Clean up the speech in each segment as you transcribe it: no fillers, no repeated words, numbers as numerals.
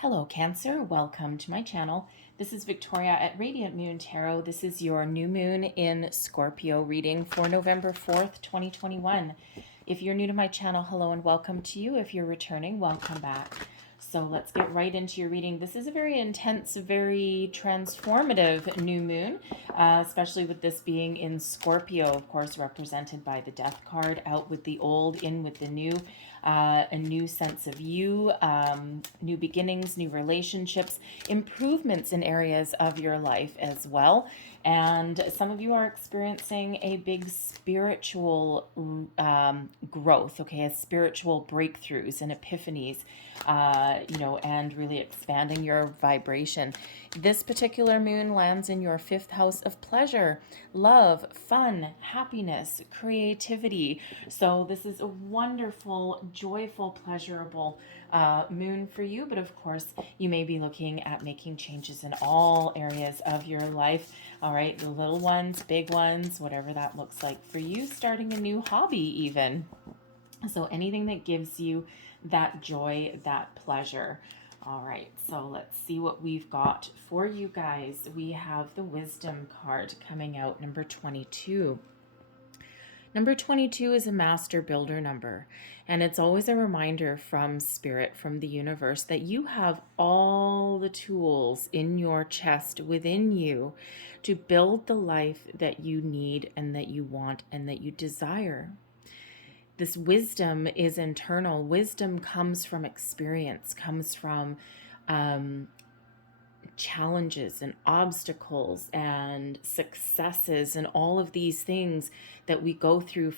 Hello Cancer, welcome to my channel. This is Victoria at Radiant Moon Tarot. This is your new moon in Scorpio reading for November 4th, 2021. If you're new to my channel, hello and welcome to you. If you're returning, welcome back. So let's get right into your reading. This is a very intense, very transformative new moon, especially with this being in Scorpio, of course, represented by the Death card, out with the old, in with the new. A new sense of you, new beginnings, new relationships, improvements in areas of your life as well. And some of you are experiencing a big spiritual growth, okay, as spiritual breakthroughs and epiphanies, and really expanding your vibration. This particular moon lands in your 5th house of pleasure, love, fun, happiness, creativity. So this is a wonderful, joyful, pleasurable moon for you. But of course, you may be looking at making changes in all areas of your life. All right, the little ones, big ones, whatever that looks like for you, starting a new hobby even. So anything that gives you that joy, that pleasure. All right, so let's see what we've got for you guys. We have the Wisdom card coming out, number 22. Number 22 is a master builder number, and it's always a reminder from Spirit, from the universe, that you have all the tools in your chest within you to build the life that you need and that you want and that you desire. This wisdom is internal. Wisdom comes from experience, comes from challenges and obstacles and successes and all of these things that we go through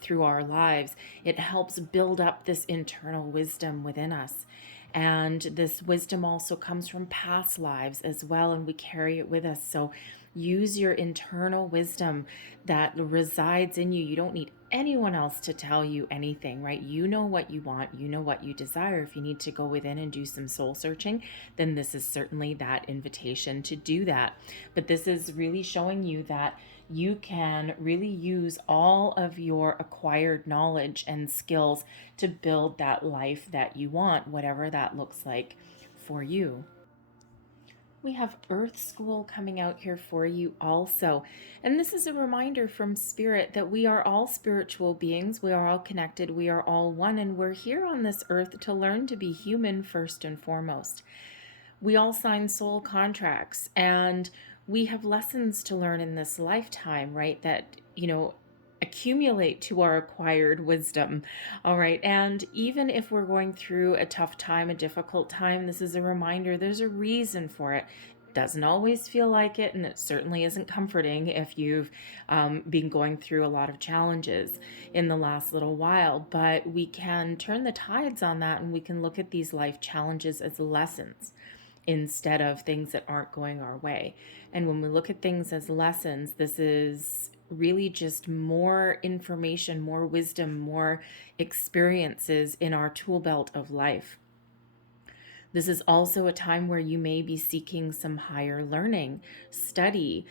through our lives. It helps build up this internal wisdom within us. And this wisdom also comes from past lives as well, and we carry it with us. So use your internal wisdom that resides in you. You don't need anyone else to tell you anything, right? You know what you want, you know what you desire. If you need to go within and do some soul searching, then this is certainly that invitation to do that. But this is really showing you that you can really use all of your acquired knowledge and skills to build that life that you want, whatever that looks like for you. We have Earth School coming out here for you also. And this is a reminder from Spirit that we are all spiritual beings. We are all connected. We are all one. And we're here on this earth to learn to be human first and foremost. We all sign soul contracts, and we have lessons to learn in this lifetime, right? That, accumulate to our acquired wisdom. All right. And even if we're going through a tough time, a difficult time, this is a reminder there's a reason for it. Doesn't always feel like it, and it certainly isn't comforting if you've been going through a lot of challenges in the last little while. But we can turn the tides on that, and we can look at these life challenges as lessons instead of things that aren't going our way. And when we look at things as lessons, this is really just more information, more wisdom, more experiences in our tool belt of life. This is also a time where you may be seeking some higher learning, study,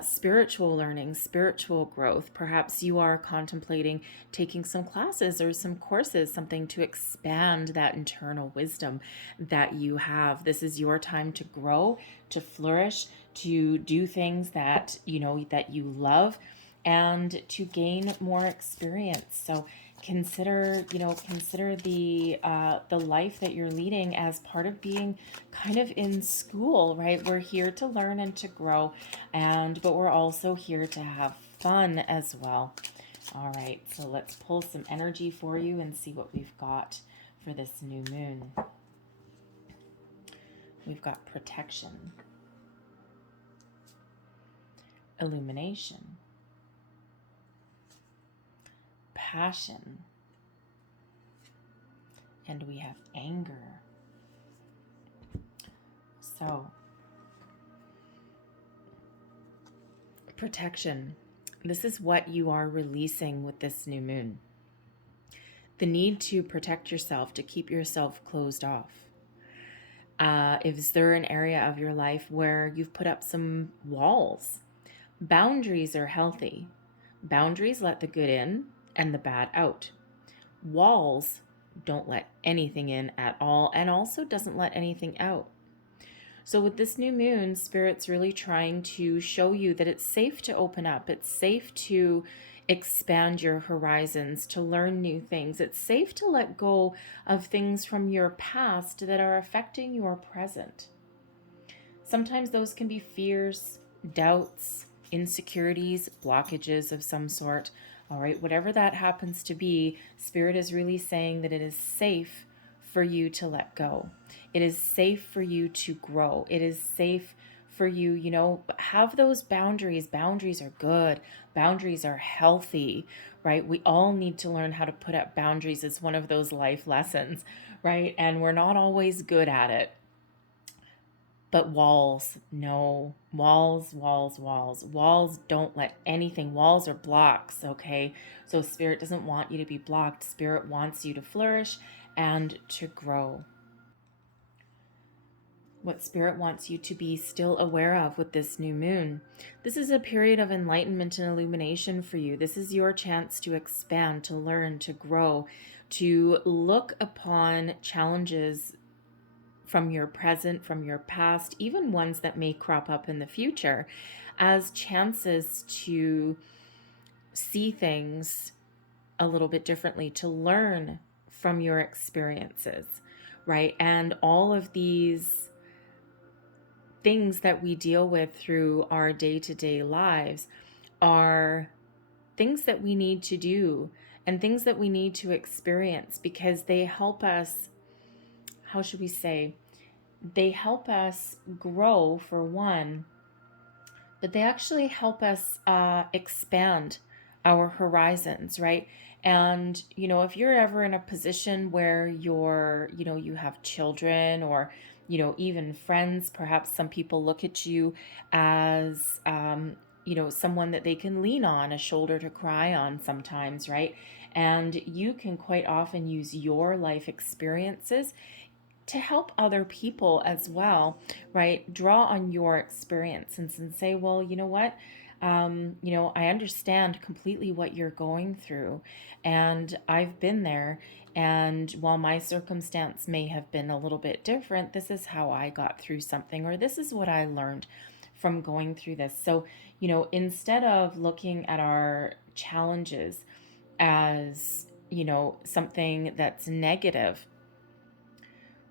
spiritual learning, spiritual growth. Perhaps you are contemplating taking some classes or some courses, something to expand that internal wisdom that you have. This is your time to grow, to flourish, to do things that that you love, and to gain more experience. So consider the life that you're leading as part of being kind of in school, right? We're here to learn and to grow, but we're also here to have fun as well. All right, so let's pull some energy for you and see what we've got for this new moon. We've got protection, illumination, passion, and we have anger. So, protection. This is what you are releasing with this new moon. The need to protect yourself, to keep yourself closed off. Is there an area of your life where you've put up some walls? Boundaries are healthy. Boundaries let the good in and the bad out. Walls Don't let anything in at all, and also doesn't let anything out. So with this new moon, Spirit's really trying to show you that it's safe to open up. It's safe to expand your horizons, to learn new things. It's safe to let go of things from your past that are affecting your present. Sometimes those can be fears, doubts, insecurities, blockages of some sort. All right, whatever that happens to be, Spirit is really saying that it is safe for you to let go. It is safe for you to grow. It is safe for you, have those boundaries. Boundaries are good. Boundaries are healthy, right? We all need to learn how to put up boundaries. It's one of those life lessons, right? And we're not always good at it. But walls, no. Walls, walls, walls. Walls don't let anything. Walls are blocks, okay? So Spirit doesn't want you to be blocked. Spirit wants you to flourish and to grow. What Spirit wants you to be still aware of with this new moon. This is a period of enlightenment and illumination for you. This is your chance to expand, to learn, to grow, to look upon challenges from your present, from your past, even ones that may crop up in the future, as chances to see things a little bit differently, to learn from your experiences, right? And all of these things that we deal with through our day-to-day lives are things that we need to do and things that we need to experience, because they help us, how should we say, they help us grow, for one, but they actually help us expand our horizons, right? And, if you're ever in a position where you have children, or, even friends, perhaps some people look at you as, someone that they can lean on, a shoulder to cry on sometimes, right? And you can quite often use your life experiences to help other people as well, right? Draw on your experience and say, well, you know what? I understand completely what you're going through, and I've been there. And while my circumstance may have been a little bit different, this is how I got through something, or this is what I learned from going through this. So, instead of looking at our challenges as, something that's negative,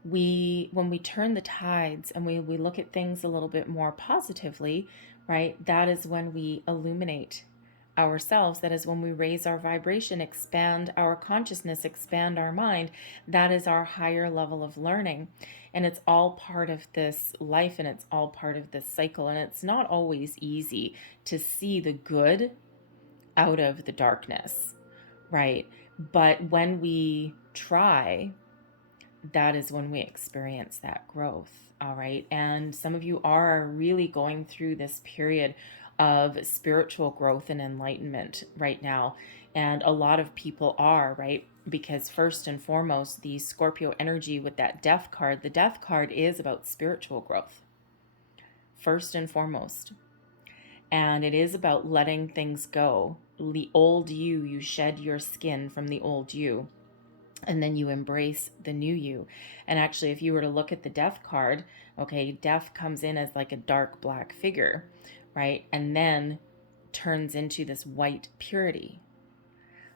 when we turn the tides and we look at things a little bit more positively, right, that is when we illuminate ourselves. That is when we raise our vibration, expand our consciousness, expand our mind. That is our higher level of learning. And it's all part of this life, and it's all part of this cycle. And it's not always easy to see the good out of the darkness, right? But when we try, that is when we experience that growth. All right. And some of you are really going through this period of spiritual growth and enlightenment right now. And a lot of people are, right? Because first and foremost, the Scorpio energy with that death card, the death card is about spiritual growth, first and foremost. And it is about letting things go. The old you shed your skin from the old you, and then you embrace the new you. And actually, if you were to look at the death card, okay, death comes in as like a dark black figure, right? And then turns into this white purity.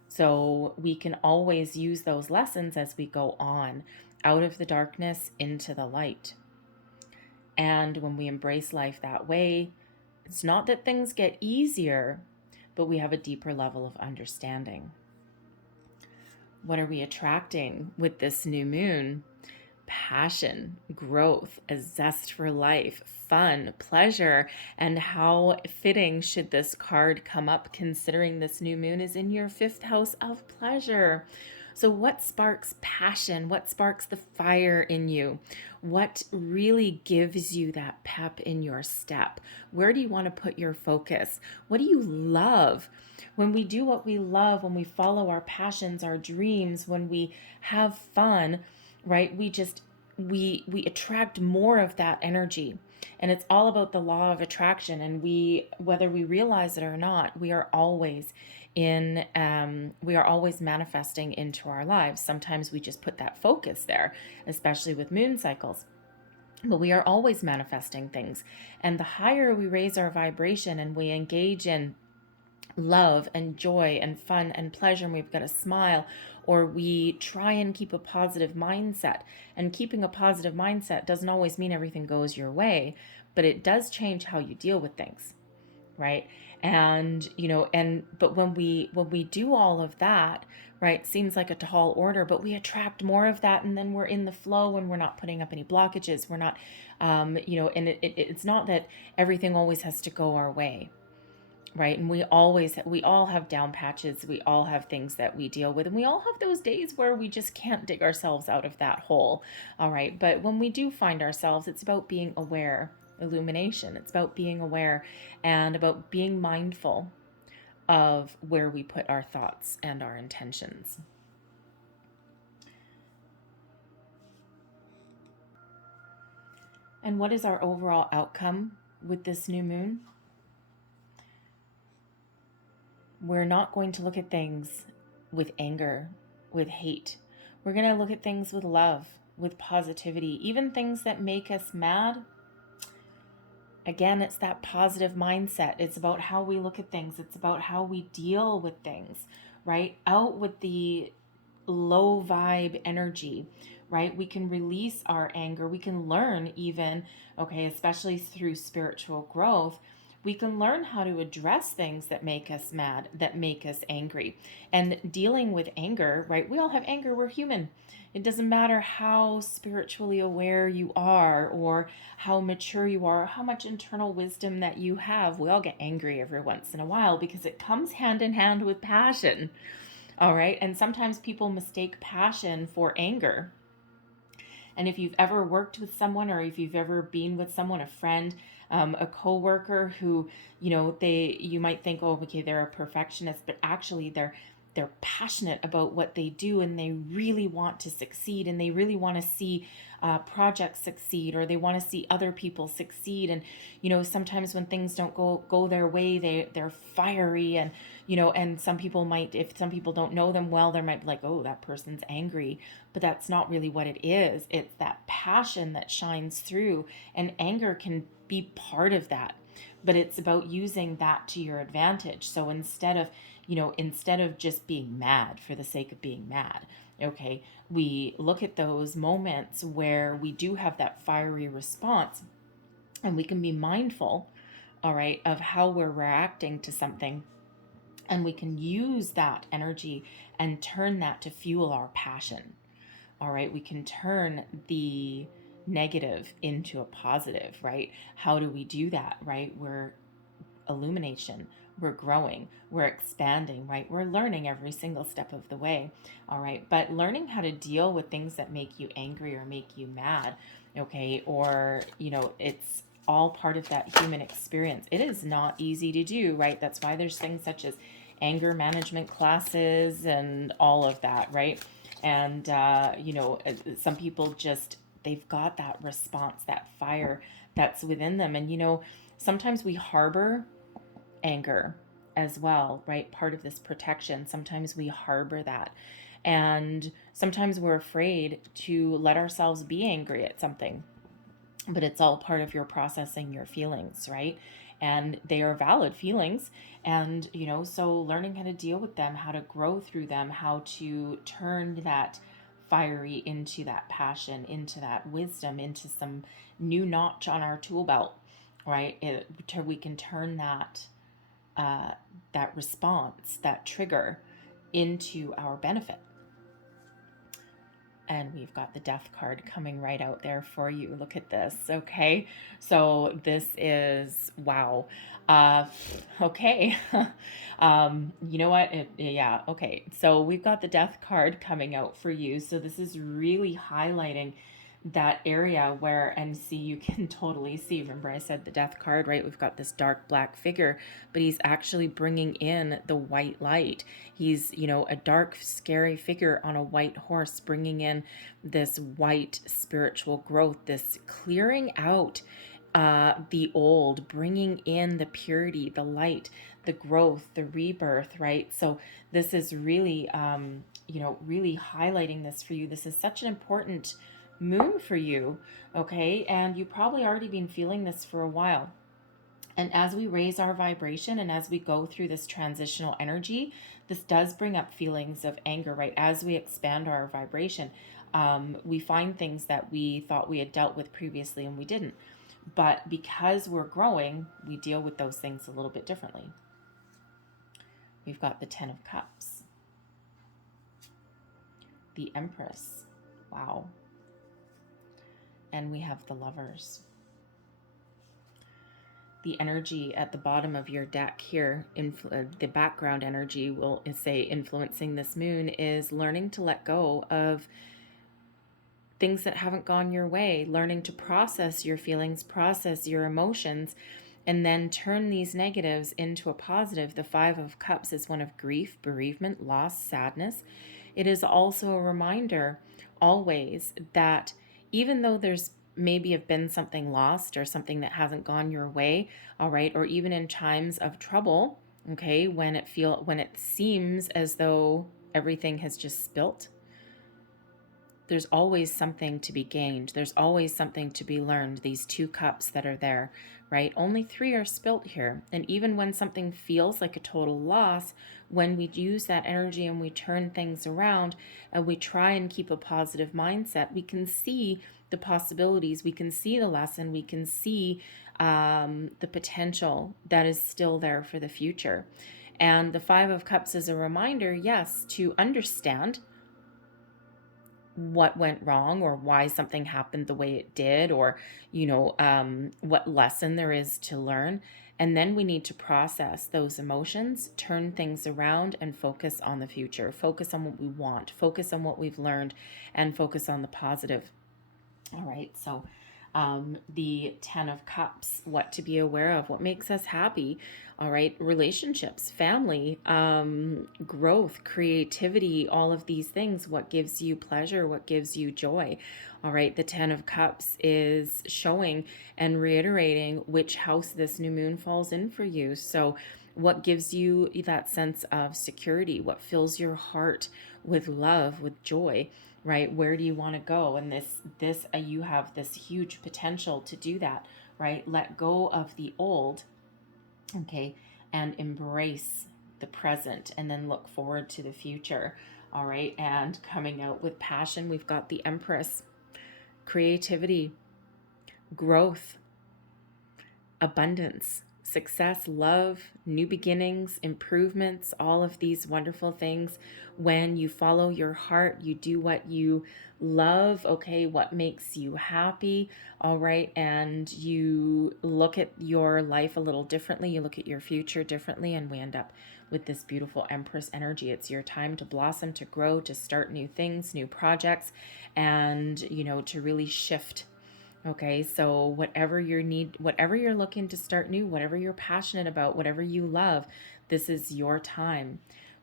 So we can always use those lessons as we go on, out of the darkness into the light. And when we embrace life that way, it's not that things get easier, but we have a deeper level of understanding. What are we attracting with this new moon? Passion, growth, a zest for life, fun, pleasure. And how fitting should this card come up, considering this new moon is in your 5th house of pleasure. So what sparks passion? What sparks the fire in you? What really gives you that pep in your step? Where do you want to put your focus? What do you love? When we do what we love, when we follow our passions, our dreams, when we have fun, right? We just we attract more of that energy. And it's all about the law of attraction. And whether we realize it or not, we are always we are always manifesting into our lives. Sometimes we just put that focus there, especially with moon cycles. But we are always manifesting things. And the higher we raise our vibration and we engage in love and joy and fun and pleasure, and we've got a smile, or we try and keep a positive mindset. And keeping a positive mindset doesn't always mean everything goes your way, but it does change how you deal with things, right? And but when we do all of that, right, seems like a tall order, but we attract more of that, and then we're in the flow, and we're not putting up any blockages. We're not and it's not that everything always has to go our way, right? And we all have down patches. We all have things that we deal with, and we all have those days where we just can't dig ourselves out of that hole. All right. But when we do find ourselves, it's about being aware. Illumination. It's about being aware and about being mindful of where we put our thoughts and our intentions. And what is our overall outcome with this new moon? We're not going to look at things with anger, with hate. We're going to look at things with love, with positivity, even things that make us mad. Again, it's that positive mindset. It's about how we look at things. It's about how we deal with things, right? Out with the low vibe energy, right? We can release our anger. We can learn even, okay, especially through spiritual growth, we can learn how to address things that make us mad, that make us angry. And dealing with anger, right? We all have anger. We're human. It doesn't matter how spiritually aware you are or how mature you are, or how much internal wisdom that you have. We all get angry every once in a while because it comes hand in hand with passion. All right. And sometimes people mistake passion for anger. And if you've ever worked with someone, or if you've ever been with someone, a friend, a coworker who, you might think, oh, okay, they're a perfectionist, but actually they're passionate about what they do, and they really want to succeed, and they really want to see projects succeed, or they want to see other people succeed. And sometimes when things don't go their way, they're fiery, and and some people might, if some people don't know them well, they might be like, oh, that person's angry, but that's not really what it is. It's that passion that shines through, and anger can be part of that, but it's about using that to your advantage. So instead of just being mad for the sake of being mad, okay, we look at those moments where we do have that fiery response, and we can be mindful, all right, of how we're reacting to something, and we can use that energy and turn that to fuel our passion. All right, we can turn the negative into a positive, right? How do we do that, right? We're illumination, we're growing, we're expanding, right? We're learning every single step of the way. All right, but learning how to deal with things that make you angry or make you mad, okay, or it's all part of that human experience. It is not easy to do, right? That's why there's things such as anger management classes and all of that, right? And some people just, they've got that response, that fire that's within them. And sometimes we harbor anger as well, right? Part of this protection. Sometimes we harbor that. And sometimes we're afraid to let ourselves be angry at something. But it's all part of your processing your feelings, right? And they are valid feelings. And, so learning how to deal with them, how to grow through them, how to turn that fiery into that passion, into that wisdom, into some new notch on our tool belt, right? We can turn that that response, that trigger, into our benefit. And we've got the death card coming right out there for you. Look at this, okay? So this is, wow. Okay. You know what? Yeah, okay. So we've got the death card coming out for you. So this is really highlighting that area where, and see, you can totally see, remember I said the death card, right? We've got this dark black figure, but he's actually bringing in the white light. He's, you know, a dark, scary figure on a white horse, bringing in this white spiritual growth, this clearing out the old, bringing in the purity, the light, the growth, the rebirth, right? So this is really, you know, really highlighting this for you. This is such an important moon for you, okay? And you've probably already been feeling this for a while. And as we raise our vibration and as we go through this transitional energy, this does bring up feelings of anger, right? As we expand our vibration, we find things that we thought we had dealt with previously and we didn't. But because we're growing, we deal with those things a little bit differently. We've got the 10 of Cups, the Empress, wow. And we have the Lovers. The energy at the bottom of your deck here, the background energy will say influencing this moon is learning to let go of things that haven't gone your way, learning to process your feelings, process your emotions, and then turn these negatives into a positive. The 5 of Cups is one of grief, bereavement, loss, sadness. It is also a reminder always that even though there's maybe have been something lost or something that hasn't gone your way, all right, or even in times of trouble, okay, when it seems as though everything has just spilt, there's always something to be gained. There's always something to be learned. These 2 cups that are there, right? Only 3 are spilt here. And even when something feels like a total loss, when we use that energy and we turn things around and we try and keep a positive mindset, we can see the possibilities. We can see the lesson. We can see the potential that is still there for the future. And the 5 of Cups is a reminder, yes, to understand what went wrong or why something happened the way it did, or, you know, what lesson there is to learn. And then we need to process those emotions, turn things around, and focus on the future. Focus on what we want, focus on what we've learned, and focus on the positive. All right, so the 10 of Cups, what to be aware of, what makes us happy. All right, relationships, family, growth, creativity, all of these things. What gives you pleasure? What gives you joy? All right, the 10 of Cups is showing and reiterating which house this new moon falls in for you. So what gives you that sense of security? What fills your heart with love, with joy? Right? Where do you want to go? And you have this huge potential to do that, right? Let go of the old, okay, and embrace the present, and then look forward to the future. All right. And coming out with passion, we've got the Empress, creativity, growth, abundance, success, love, new beginnings, improvements, all of these wonderful things. When you follow your heart, you do what you love, okay, what makes you happy, all right, and you look at your life a little differently, you look at your future differently, and we end up with this beautiful Empress energy. It's your time to blossom, to grow, to start new things, new projects, and, you know, to really shift. Okay, so whatever your need, whatever you're looking to start new, whatever you're passionate about, whatever you love, this is your time.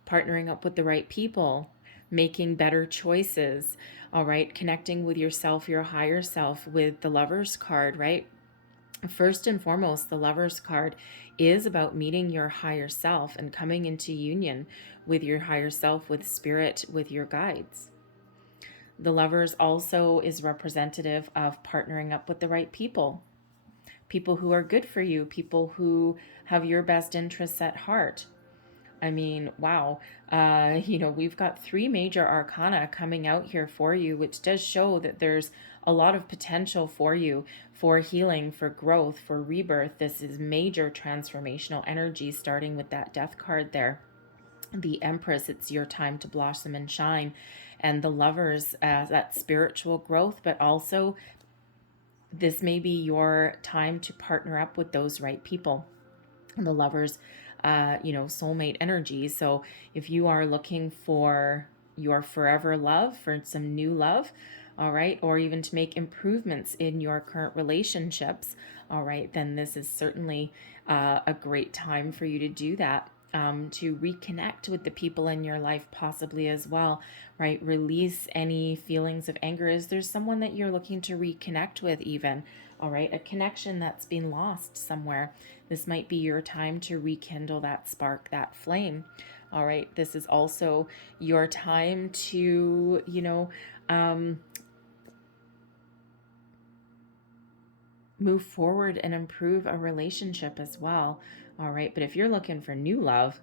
Partnering up with the right people, making better choices, all right, connecting with yourself, your higher self, with the Lover's card, right? First and foremost, the Lover's card is about meeting your higher self and coming into union with your higher self, with spirit, with your guides. The Lovers also is representative of partnering up with the right people, people who are good for you, people who have your best interests at heart. I mean, wow. You know, we've got 3 major arcana coming out here for you, which does show that there's a lot of potential for you, for healing, for growth, for rebirth. This is major transformational energy, starting with that death card there. The Empress, it's your time to blossom and shine. And the Lovers, that spiritual growth, but also this may be your time to partner up with those right people. And the Lovers, you know, soulmate energy. So if you are looking for your forever love, for some new love, all right, or even to make improvements in your current relationships, all right, then this is certainly a great time for you to do that. To reconnect with the people in your life possibly as well, right? Release any feelings of anger. Is there someone that you're looking to reconnect with even, all right? A connection that's been lost somewhere. This might be your time to rekindle that spark, that flame, all right? This is also your time to, move forward and improve a relationship as well, all right? But if you're looking for new love,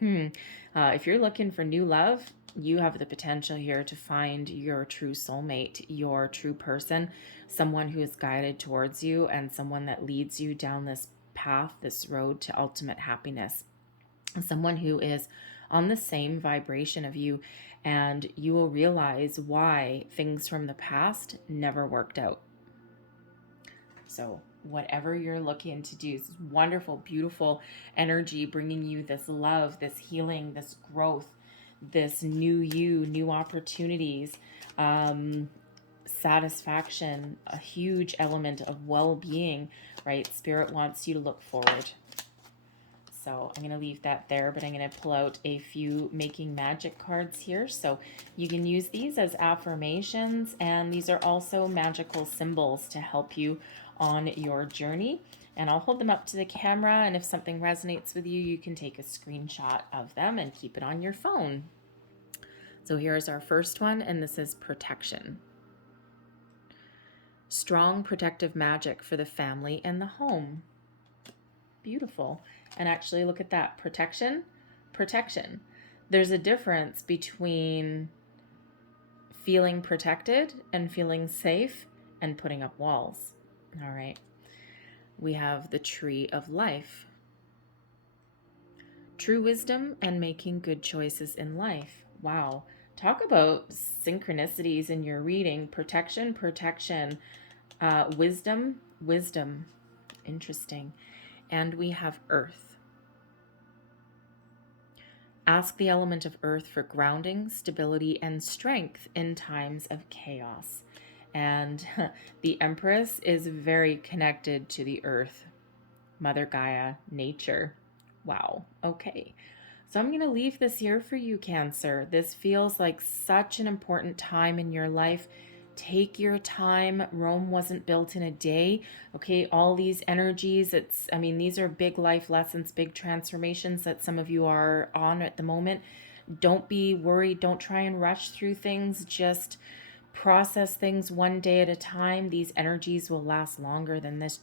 if you're looking for new love, you have the potential here to find your true soulmate, your true person, someone who is guided towards you and someone that leads you down this path, this road to ultimate happiness. Someone who is on the same vibration of you, and you will realize why things from the past never worked out. So whatever you're looking to do, this wonderful, beautiful energy bringing you this love, this healing, this growth, this new you, new opportunities, satisfaction, a huge element of well-being, right? Spirit wants you to look forward. So I'm going to leave that there, but I'm going to pull out a few Making Magic cards here. So you can use these as affirmations, and these are also magical symbols to help you on your journey. And I'll hold them up to the camera, and if something resonates with you, you can take a screenshot of them and keep it on your phone. So here's our first one, and this is protection. Strong protective magic for the family and the home. Beautiful. And actually, look at that. Protection. There's a difference between feeling protected and feeling safe and putting up walls. All right. We have the Tree of Life. True wisdom and making good choices in life. Wow. Talk about synchronicities in your reading. Protection. Wisdom. Interesting. And we have Earth. Ask the element of Earth for grounding, stability, and strength in times of chaos. And the Empress is very connected to the Earth, Mother Gaia, nature. Wow. Okay. So I'm going to leave this here for you, Cancer. This feels like such an important time in your life. Take your time. Rome wasn't built in a day. Okay, all these energies, these are big life lessons, big transformations that some of you are on at the moment. Don't be worried. Don't try and rush through things. Just process things one day at a time. These energies will last longer than this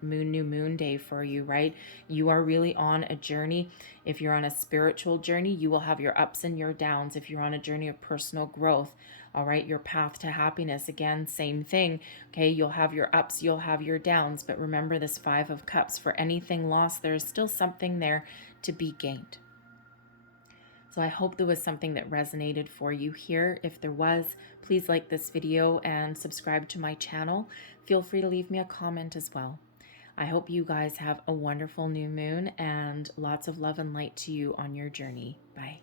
new moon day for you, right? You are really on a journey. If you're on a spiritual journey, you will have your ups and your downs. If you're on a journey of personal growth, all right, your path to happiness, again, same thing. Okay, you'll have your ups, you'll have your downs, but remember this Five of Cups. For anything lost, there's still something there to be gained. So I hope there was something that resonated for you here. If there was, please like this video and subscribe to my channel. Feel free to leave me a comment as well. I hope you guys have a wonderful new moon and lots of love and light to you on your journey. Bye.